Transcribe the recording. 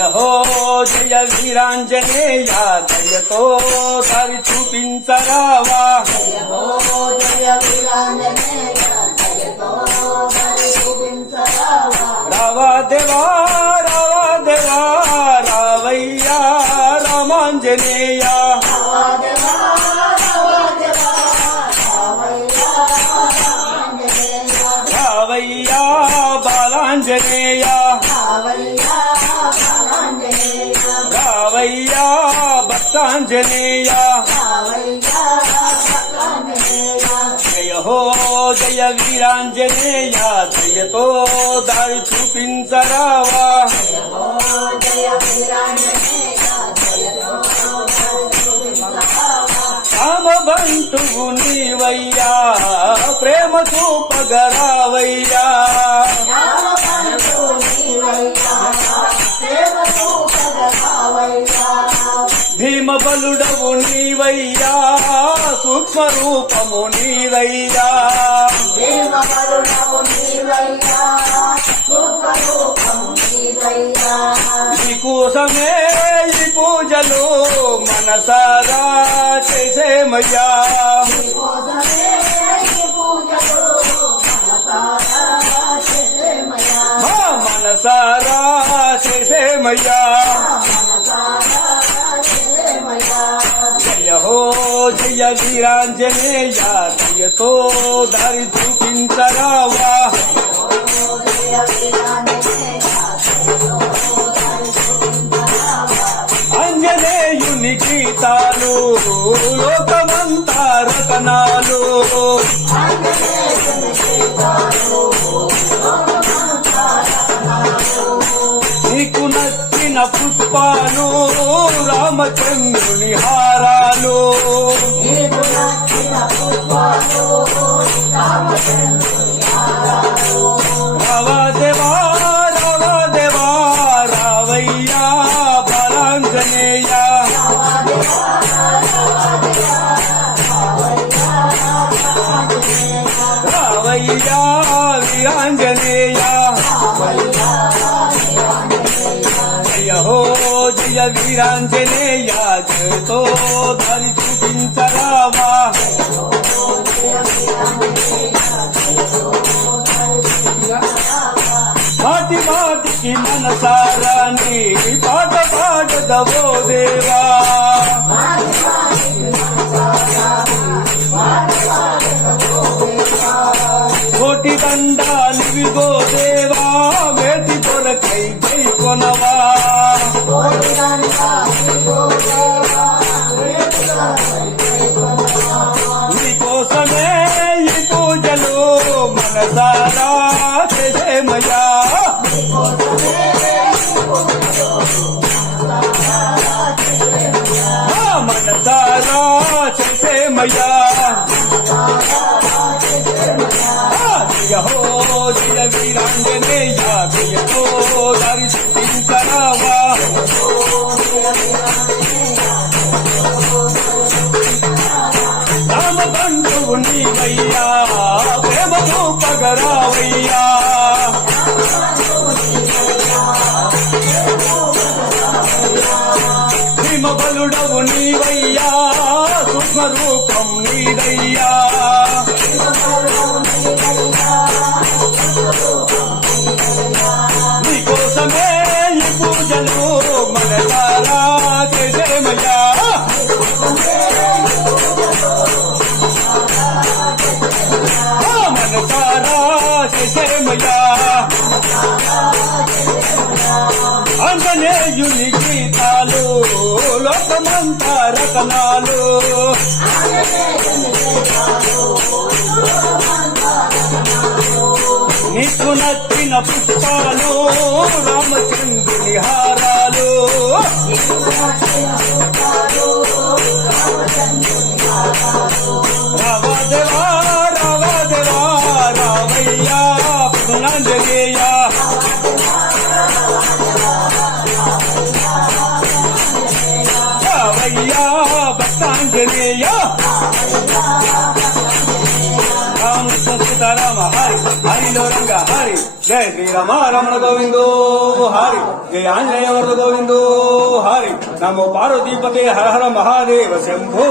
జయ హో జయ వీరాంజనేయ దయతో దారి చూపించరావా జయ హో జయ వీరాంజనేయ దయతో దారి చూపించరావా రావా దేవా రావా దేవా రావయ్యా రామాంజనేయ రావయ్యా బాలాంజనేయ రావయ్యా భక్తాంజనేయ జయ హో జయ వీరాంజనేయ దయతో దారి చూపించరావా రామబంటువు నీవయ్యా ప్రేమ చూపగరావయ్యా భీమబలుడవు నీవయ్యా సూక్ష్మ రూపము నీవయ్యా నీకోసమే ఈ పూజలు మనసారా చేసేమయ్యా మనసారా చేసేమయ్యా జయ హో జయ వీరాంజనేయ దయతో దారి చూపించరావా అంజనేయుని గీతాలు లోకమంతా రతనాలు నీకు నచ్చిన పుష్పాలు రామచంద్రుని హారాలు రావా దేవా రావా దేవా రావయ్యా బాలాంజనేయ రావయ్యా వీరాంజనేయ జయ హో జయ వీరాంజనేయ జయతో దారి చూపించరావా మాటి మాటికి మనసారాన్ని పాట పాడదవో దేవా కోటి దండాలివిగో దేవా వేటి కొరకై జై కొనవా నీకోసమే ఈ పూజలు మనసారా చేసేమయ్యా మనసారా చేసేమయ్యా జయ హో జయ వీరాంజనేయ దయతో దారి చూపించరావా రామబంధువు నీవయ్యా ప్రేమ చూపగరావయ్యా భీమబలుడవు నీవయ్యా సూక్ష్మ రూపం నీదయ్యా నీకోసమే ఈ పూజలు మనసారా చేసేమయ్యా మనసారా చేసేమయ్యా అంజనేయుని గీతాలు లోకమంతా రతనాలు నీకు నచ్చిన పుష్పాలు రామచంద్రుని హారాలు రావా దేవా రావా దేవా రావయ్యా పునాంజనేయ రావయ్యా భక్తాంజనేయ రామకృష్ణ సీతారామ హరి హరిలో రంగ హరి జయ శ్రీరామ రమణ గోవిందో హరి జయ ఆంజనేయ వరద గోవిందో హరి నమో పార్వతీపతే హర హర మహాదేవ శంభో